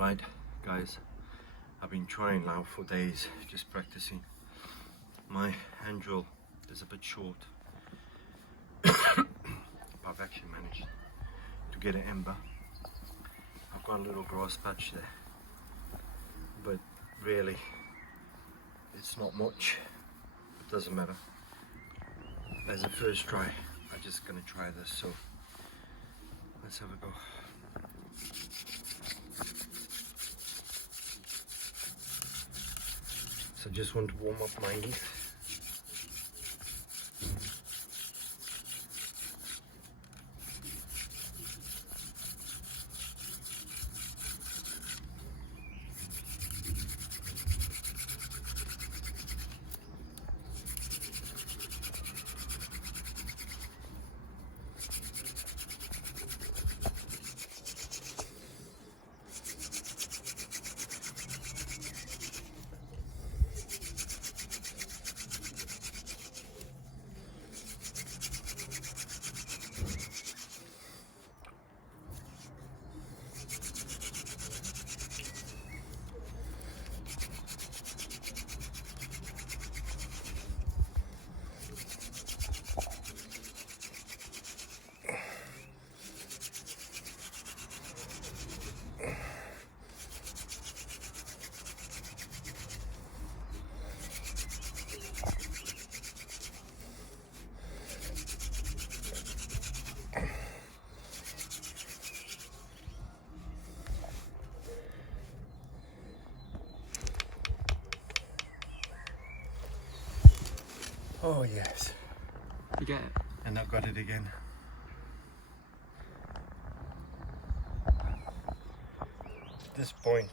Right, guys, I've been trying now for days, just practicing. My hand drill is a bit short. I've actually managed to get an ember. I've got a little grass patch there, but really it's not much. It doesn't matter. As a first try, I'm just gonna try this, so let's have a go. So I just want to warm up my heath. Oh yes. You get it? And I've got it again. At this point,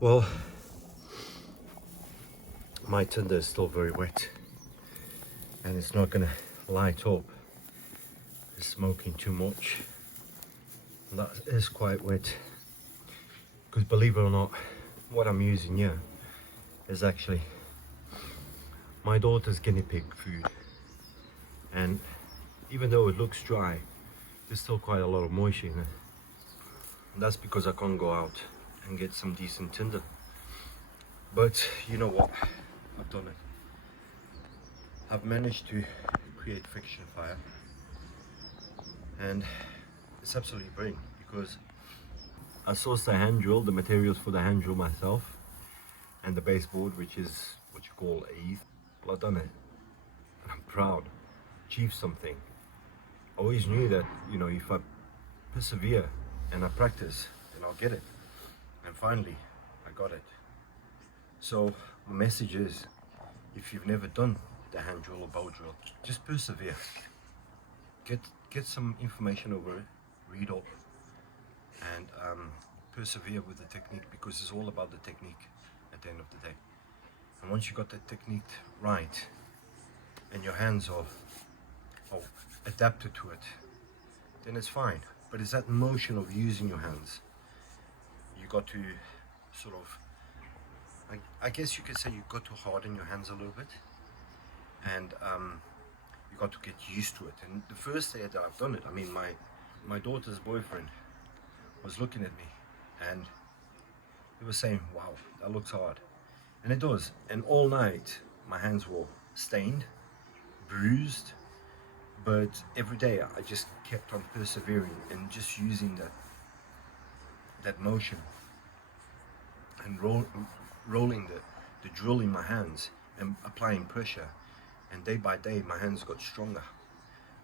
well, my tinder is still very wet and it's not gonna light up. It's smoking too much. And that is quite wet, because believe it or not, what I'm using here is actually my daughter's guinea pig food, and even though it looks dry, there's still quite a lot of moisture in it, and that's because I can't go out and get some decent tinder. But you know what, I've done it. I've managed to create friction fire, and it's absolutely brilliant because I sourced the hand drill, the materials for the hand drill myself, and the baseboard, which is what you call a heath. Well, I've done it, and I'm proud. Achieved something. I always knew that, you know, if I persevere and I practice, then I'll get it. And finally, I got it. So the message is, if you've never done the hand drill or bow drill, just persevere. Get some information over it, read up, and persevere with the technique, because it's all about the technique at the end of the day. And once you got the technique right and your hands are adapted to it, then it's fine. But it's that motion of using your hands. You got to sort of, I guess you could say, you got to harden your hands a little bit, and you got to get used to it. And the first day that I've done it, I mean, my daughter's boyfriend was looking at me and he was saying, wow, that looks hard. And it does. And all night my hands were stained, bruised, but every day I just kept on persevering and just using that motion and rolling the drill in my hands and applying pressure. And day by day my hands got stronger.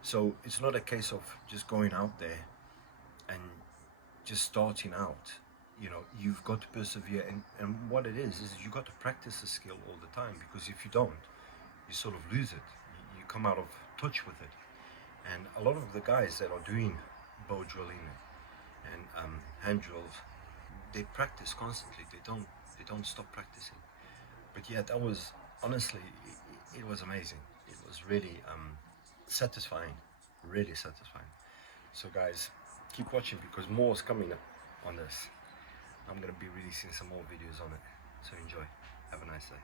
So it's not a case of just going out there and just starting out, you know, you've got to persevere, and what it is you got to practice the skill all the time, because if you don't, you sort of lose it. You come out of touch with it. And a lot of the guys that are doing bow drilling and hand drills, they practice constantly. They don't stop practicing. But yeah, that was honestly, it was amazing. It was really satisfying, really satisfying. So guys, keep watching, because more is coming up on this. I'm gonna be releasing some more videos on it. So enjoy. Have a nice day.